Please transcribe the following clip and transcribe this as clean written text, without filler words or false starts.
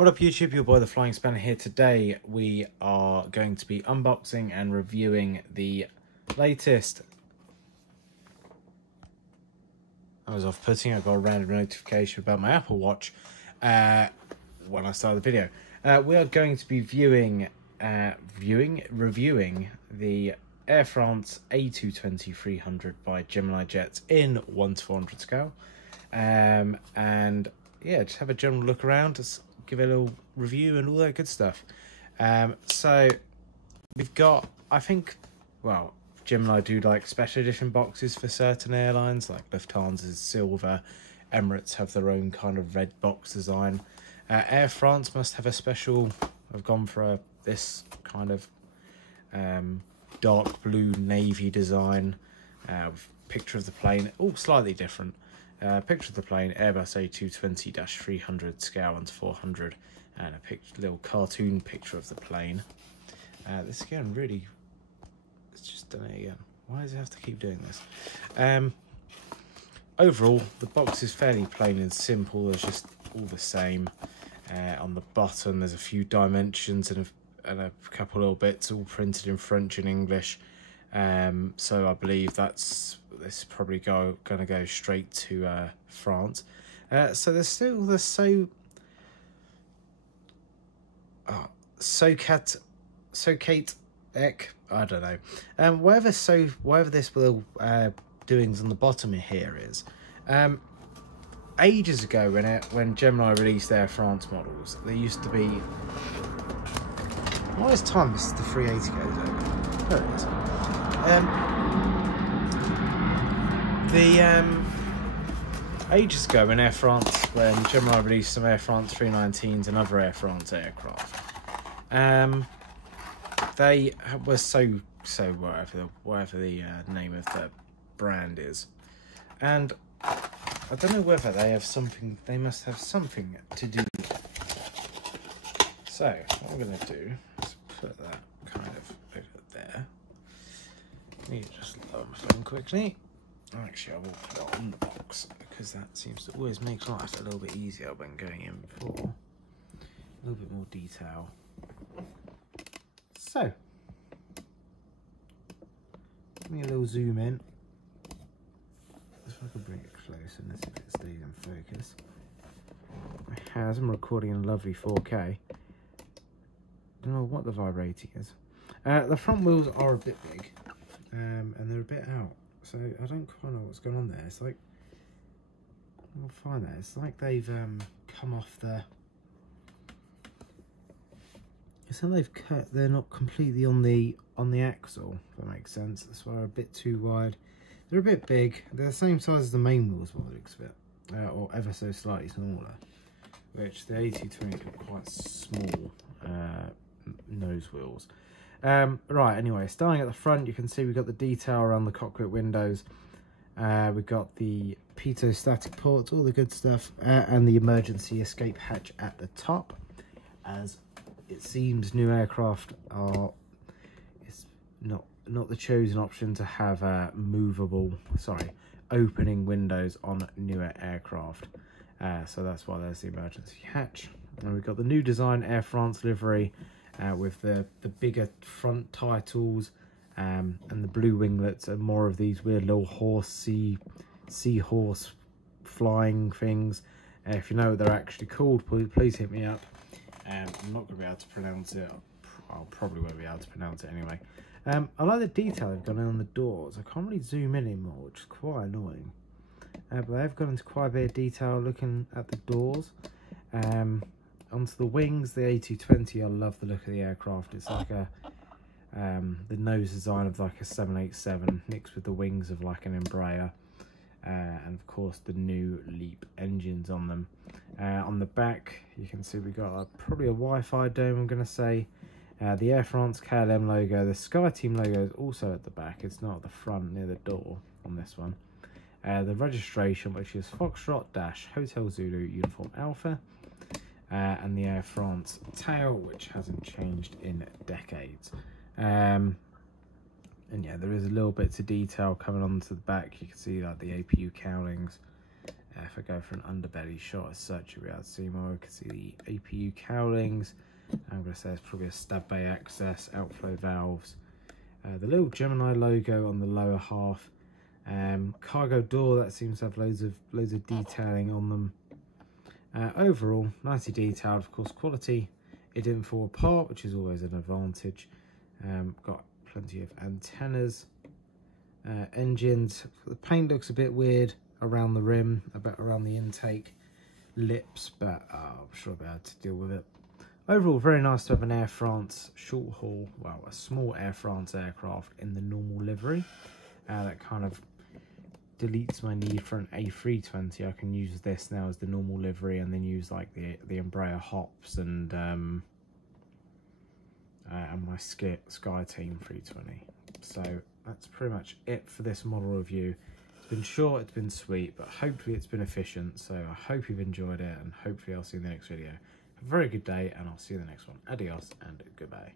What up YouTube, your boy the Flying Spanner here. Today we are going to be unboxing and reviewing the latest... I was off-putting, I got a random notification about my Apple Watch when I started the video. We are going to be reviewing the Air France A220 300 by Geminijets in 1:400 scale. And yeah, just have a general look around, just give it a little review and all that good stuff. So we've got, I think, well, Gemini do like special edition boxes for certain airlines, like Lufthansa's silver, Emirates have their own kind of red box design. Air France must have a special, I've gone for this kind of dark blue navy design, with picture of the plane, all slightly different. Picture of the plane, Airbus A220-300 scale 1:400, and a little cartoon picture of the plane. This again, really, it's just done it again. Why does it have to keep doing this? Overall, the box is fairly plain and simple. There's just all the same. On the bottom, there's a few dimensions and a couple little bits, all printed in French and English. So I believe this is probably going to go straight to France. So there's still the Socate Ek, I don't know. Whatever this little doings on the bottom here is. Ages ago when Gemini released Air France models, there used to be. What is time? This is the 380 goes over. There it is. Ages ago when Gemini released some Air France 319s and other Air France aircraft, they were so whatever the name of the brand is, and I don't know whether they have something. They must have something to do with it. So what I'm going to do is put that kind of over there. Let me just lower my phone quickly. Actually, I will put it on the box because that seems to always make life a little bit easier when going in for a little bit more detail. So, give me a little zoom in. If I can bring it close and let's see if it stays in focus. As I'm recording in lovely 4K. Don't know what the vibrating is. The front wheels are a bit big, and they're a bit out. So I don't quite know what's going on there. It's like, I'll find that. It's like they've come off the. It's like they've cut. They're not completely on the axle. If that makes sense. That's why they're a bit too wide. They're a bit big. They're the same size as the main wheels by the looks of it, or ever so slightly smaller. Which the A220 are quite small nose wheels. Right, anyway, starting at the front, you can see we've got the detail around the cockpit windows. We've got the pitot static ports, all the good stuff, and the emergency escape hatch at the top. As it seems, new aircraft are, it's not the chosen option to have opening windows on newer aircraft. So that's why there's the emergency hatch. And we've got the new design Air France livery. With the bigger front titles and the blue winglets and more of these weird little seahorse flying things. If you know what they're actually called, please hit me up. I'm not going to be able to pronounce it. I'll probably won't be able to pronounce it anyway. I like the detail they've gone in on the doors. I can't really zoom in anymore, which is quite annoying. But they've gone into quite a bit of detail looking at the doors. Onto the wings, the A220, I love the look of the aircraft. It's like the nose design of like a 787 mixed with the wings of like an Embraer, and of course the new LEAP engines on them. On the back, you can see we got probably a Wi-Fi dome, I'm going to say. The Air France KLM logo, the SkyTeam logo is also at the back. It's not at the front near the door on this one. The registration, which is Foxtrot Hotel Zulu Uniform Alpha. And the Air France tail, which hasn't changed in decades. And yeah, there is a little bit of detail coming onto the back. You can see like the APU cowlings, If I go for an underbelly shot as such, you'll be able to see more. You can see the APU cowlings. I'm going to say it's probably a stab bay access, outflow valves. The little Gemini logo on the lower half. Cargo door that seems to have loads of detailing on them. Overall, nicely detailed. Of course, quality. It didn't fall apart, which is always an advantage. Got plenty of antennas. Engines. The paint looks a bit weird around the rim, about around the intake lips, but I'm sure I'll be able to deal with it. Overall, very nice to have an Air France short haul, well, a small Air France aircraft in the normal livery. That kind of deletes my need for an A320. I can use this now as the normal livery and then use like the Embraer hops and my Sky Team 320. So that's pretty much it for this model review. It's been short, it's been sweet, but hopefully it's been efficient. So I hope you've enjoyed it, and hopefully I'll see you in the next video. Have a very good day, and I'll see you in the next one. Adios and goodbye.